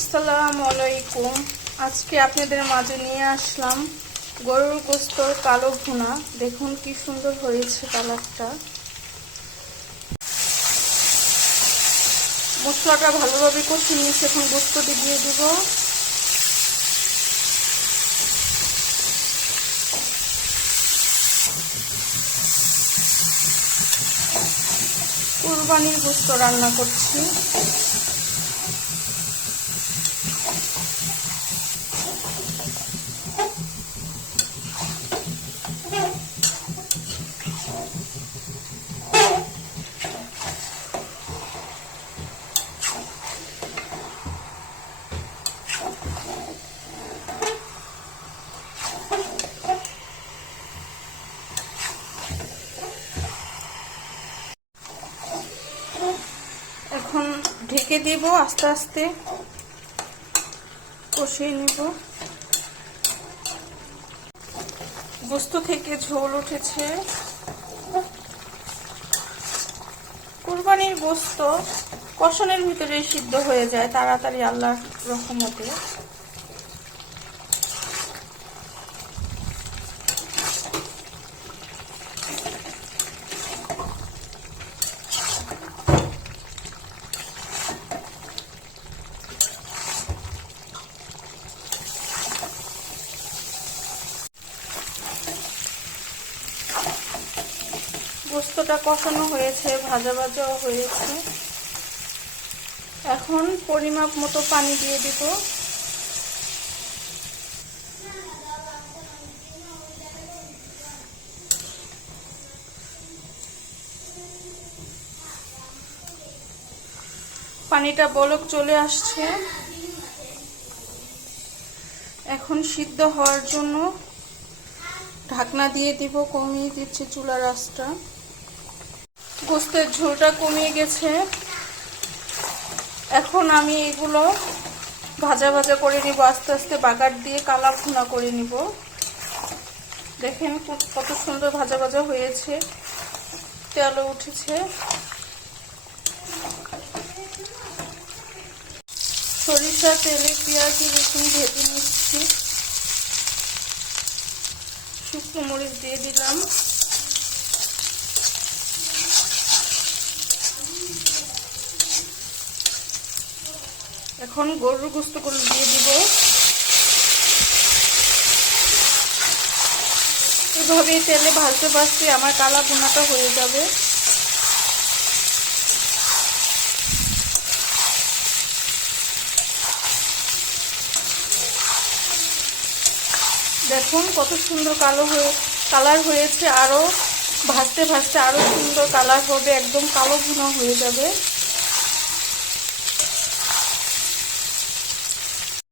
আসসালামু আলাইকুম। আজকে আপনাদের মাঝে নিয়ে আসলাম গরুর গোশতর কালো ভুনা। দেখুন কি সুন্দর হয়েছে কালারটা। মশলাটা ভালোভাবে কষিয়ে নিয়েছি, এখন গোশতটি দিয়ে দিব। কুরবানির গোশত রান্না করছি। এখন ঢেকে দিব, আস্তে আস্তে কষিয়ে নিব। গোশত থেকে ঝোল উঠেছে। কুরবানির গোশত কষানোর ভিতরে সিদ্ধ হয়ে যায় তাড়াতাড়ি আল্লাহর রহমতে। গোশতটা কষানো হয়েছে, ভাজা ভাজাও হয়েছে। এখন পরিমাপ মতো পানি দিয়ে দিব। পানিটা বলক চলে আসছে। এখন সিদ্ধ হওয়ার জন্য ঢাকনা দিয়ে দিব, কমিয়ে দিচ্ছি চুলার আঁচটা। গোশতের ঝোলটা কমিয়ে গেছে। এখন আমি এগুলো ভাজা ভাজা করে নিব, আস্তে আস্তে বাগার দিয়ে কালা ভুনা করে নিব। দেখেন কত সুন্দর ভাজা ভাজা হয়েছে, তেলও উঠেছে। সরিষা তেলে পেঁয়াজ রসুন ভেজে নিচ্ছি। শুকনো মরিচ দিয়ে দিলাম। এখন গরুর গোশতগুলো দিয়ে দিব। এভাবে তেলে ভাজতে ভাজতে আমার কালা ভুনাটা হয়ে যাবে। দেখুন কত সুন্দর কালার হয়েছে। আরো ভাজতে ভাজতে আরো সুন্দর কালার হবে, একদম কালো ভুনা হয়ে যাবে।